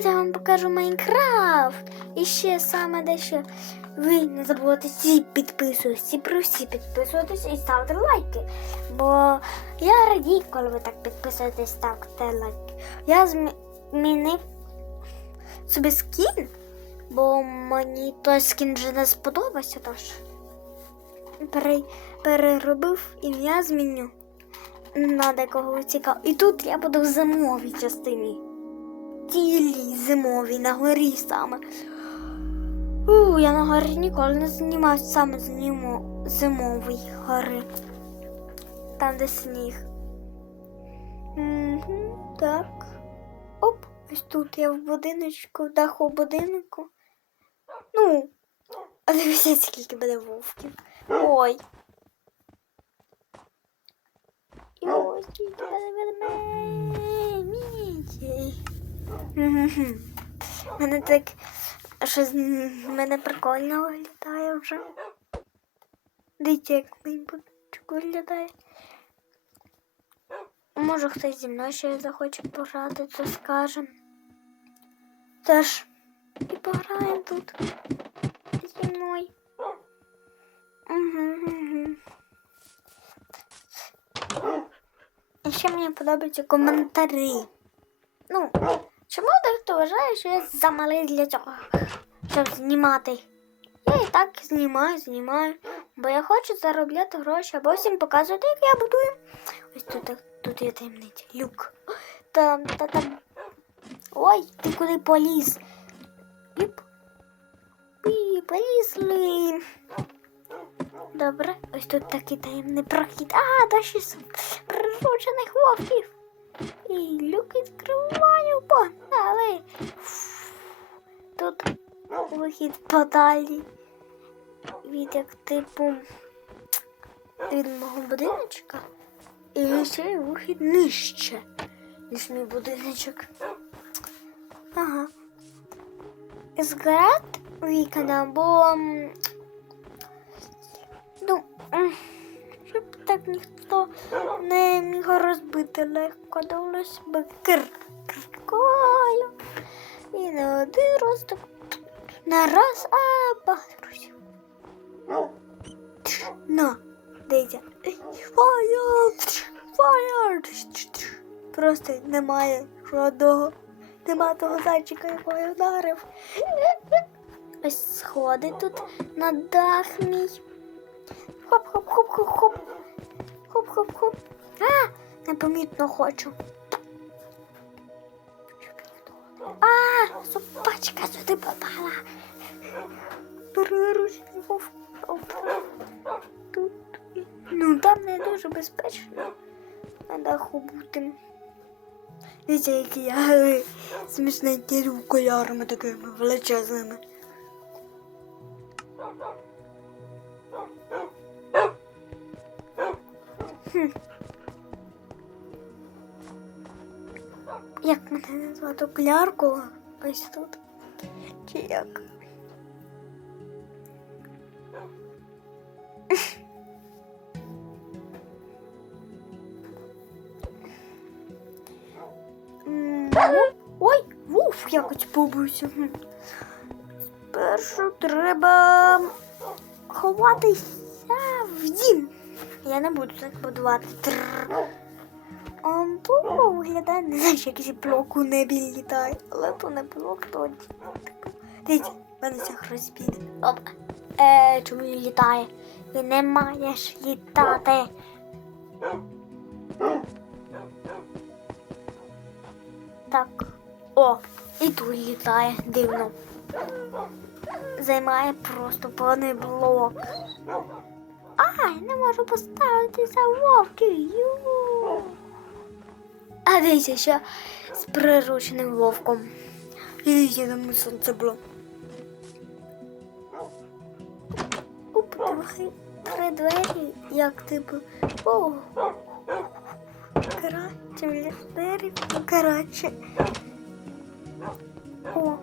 привіт! Я вам покажу Майнкрафт. І ще саме дещо. Ви не забувайте всі підписуйтесь, всі про всі підписуйтесь і ставте лайки. Бо я радію, коли ви так підписуєтесь, ставте лайки. Я змінив собі скін, бо мені той скін вже не сподобався, тож пере, переробив ім'я зміню. На декого цікаво. І тут я буду в зимовій частині. Цілій зимовій на горі саме. У, я на горі ніколи не знімав саме знімо зимовій гори. Там, де сніг. Угу, так. Оп, ось тут я в будиночку, в даху будинку. Ну, а дивіться, скільки буде вовків. Ой. І ось скільки буде ведмедей. Мене так щось мене прикольно виглядає вже. Дивіться, як мій будиночок виглядає. Може хтось зі мною ще захоче пограти, то скаже. Теж і пограємо тут зі мною. Угу, угу. І ще мені подобаються коментарі. Ну, чому дехто вважає, що я замалий для цього, щоб знімати? Я і так знімаю, знімаю, бо я хочу заробляти гроші або всім показувати, як я будую. Ось тут, тут є таємниця. Люк. Там, та там. Ой, ти куди поліз? Піп. Пі, полізли. Добре, ось тут такий таємний прохід. А, дощі приручених вовків. І люк відкриваю, погнали. Тут вихід подалі. Від як типу від мого будиночка. І ще й вихід нижче, ніж мій будиночок. Ага. Зград вікна, бо ну, щоб так ніхто не міг розбити легко довелось би кир киркою. І на один раз так на раз, а багато разів. На, дивіться. Фаєр! Фаєр! Просто немає жодного. Нема того зайчика, якого я вдарив. Ось сходи тут на дах мій. Хоп-хоп-хоп-хоп-хоп. Хоп-хоп-хоп. А, непомітно хочу. А, собачка сюди попала. Приручний. Тут. Ну, там не дуже безпечно. На даху бути. Дивіться, які я е, смішненькі окулярами такими величезними. Хм. Як мене назвати окулярку? Ось тут. Чи як? Ой, вуф, якось побився. Спершу треба ховатися в дім. Я не буду так будувати. Он тут виглядає, не знаю, що якийсь блок у небі літає, але то не блок, то. Дивіться, в мене ця розбіг. Оп. Е, чому він літає? Ти не маєш літати. Так. О, і тут літає дивно. Займає просто повний блок. А, я не можу поставити за вовки. Ю. А дивіться, ще з прирученим вовком. І дивіться, там сонце було. Оп, трохи три двері, як типу. О, Коротше, двері, коротше. О.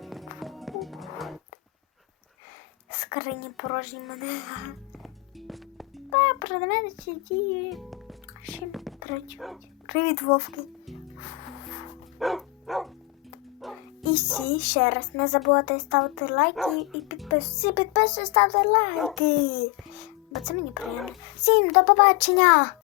Скрині порожні мене. Та перед мене ці дії ще працюють. Привіт, вовки. І всі ще раз не забувайте ставити лайки і підписуйтесь. Підписуйтесь, ставте лайки. Бо це мені приємно. Всім до побачення!